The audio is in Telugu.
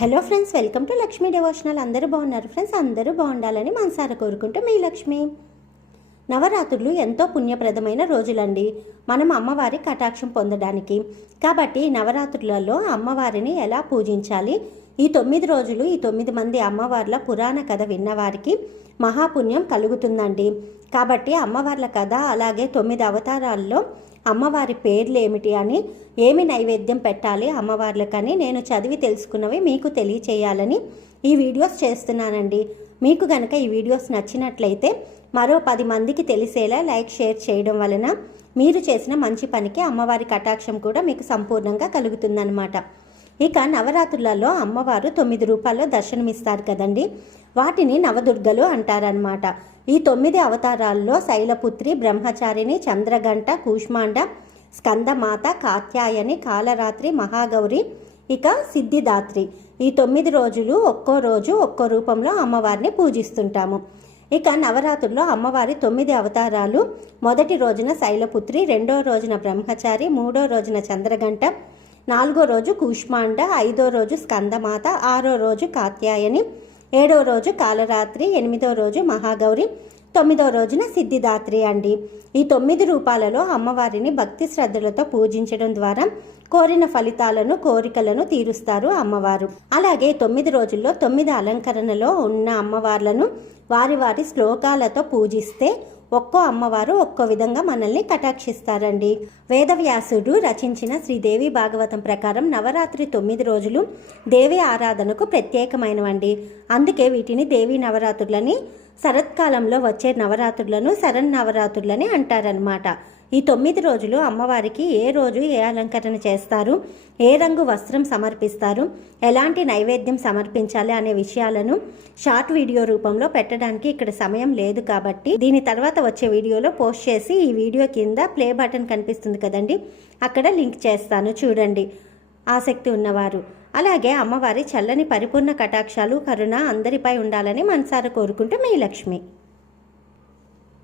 Hello friends welcome to Lakshmi devotional. అందరూ బాగున్నారు ఫ్రెండ్స్? అందరూ బాగుండాలని మనసారా కోరుకుంటూ మీ లక్ష్మి. నవరాత్రులు ఎంతో పుణ్యప్రదమైన రోజులండి. మనం అమ్మవారి కటాక్షం పొందడానికి. కాబట్టి నవరాత్రులలో అమ్మవారిని ఎలా పూజించాలి? ఈ తొమ్మిది రోజులు ఈ తొమ్మిది మంది అమ్మవార్ల పురాణ కథ విన్నవారికి మహాపుణ్యం కలుగుతుందండి. కాబట్టి అమ్మవార్ల కథ అలాగే తొమ్మిది అవతారాల్లో అమ్మవారి పేర్లు ఏమిటి అని ఏమి నైవేద్యం పెట్టాలి అమ్మవార్లకని నేను చదివి తెలుసుకున్నవి మీకు తెలియచేయాలని ఈ వీడియోస్ చేస్తున్నానండి. మీకు గనక ఈ వీడియోస్ నచ్చినట్లయితే మరో పది మందికి తెలిసేలా లైక్ షేర్ చేయడం వలన మీరు చేసిన మంచి పనికి అమ్మవారి కటాక్షం కూడా మీకు సంపూర్ణంగా కలుగుతుందన్నమాట. ఇక నవరాత్రులలో అమ్మవారు తొమ్మిది రూపాల్లో దర్శనమిస్తారు కదండి. వాటిని నవదుర్గలు అంటారనమాట ఈ తొమ్మిది అవతారాల్లో శైలపుత్రి బ్రహ్మచారిణి చంద్రగంట కూష్మాండ స్కందమాత కాత్యాయని కాలరాత్రి మహాగౌరి ఇక సిద్ధిదాత్రి. ఈ తొమ్మిది రోజులు ఒక్కో రోజు ఒక్కో రూపంలో అమ్మవారిని పూజిస్తుంటాము. ఇక నవరాత్రుల్లో అమ్మవారి తొమ్మిది అవతారాలు. మొదటి రోజున శైలపుత్రి రెండో రోజున బ్రహ్మచారి మూడో రోజున చంద్రగంట నాలుగో రోజు కూష్మాండ ఐదో రోజు స్కందమాత ఆరో రోజు కాత్యాయని ఏడో రోజు కాలరాత్రి ఎనిమిదో రోజు మహాగౌరి తొమ్మిదో రోజున సిద్ధిదాత్రి అండి. ఈ తొమ్మిది రూపాలలో అమ్మవారిని భక్తి శ్రద్ధలతో పూజించడం ద్వారా కోరిన ఫలితాలను కోరికలను తీరుస్తారు అమ్మవారు. అలాగే తొమ్మిది రోజుల్లో తొమ్మిది అలంకరణలో ఉన్న అమ్మవార్లను వారి వారి శ్లోకాలతో పూజిస్తే ఒక్కో అమ్మవారు ఒక్కో విధంగా మనల్ని కటాక్షిస్తారండి. వేదవ్యాసుడు రచించిన శ్రీదేవి భాగవతం ప్రకారం నవరాత్రి తొమ్మిది రోజులు దేవి ఆరాధనకు ప్రత్యేకమైనవండి. అందుకే వీటిని దేవి నవరాత్రులని శరత్కాలంలో వచ్చే నవరాత్రులను శరన్నవరాత్రులని అంటారనమాట ఈ తొమ్మిది రోజులు అమ్మవారికి ఏ రోజు ఏ అలంకరణ చేస్తారు? ఏ రంగు వస్త్రం సమర్పిస్తారు? ఎలాంటి నైవేద్యం సమర్పించాలి అనే విషయాలను షార్ట్ వీడియో రూపంలో పెట్టడానికి ఇక్కడ సమయం లేదు కాబట్టి దీని తర్వాత వచ్చే వీడియోలో పోస్ట్ చేసి ఈ వీడియో కింద ప్లే బటన్ కనిపిస్తుంది కదండి అక్కడ లింక్ చేస్తాను చూడండి. ఆసక్తి ఉన్నవారు. అలాగే అమ్మవారి చల్లని పరిపూర్ణ కటాక్షాలు కరుణ అందరిపై ఉండాలని మనసారా కోరుకుంటూ మీ లక్ష్మి.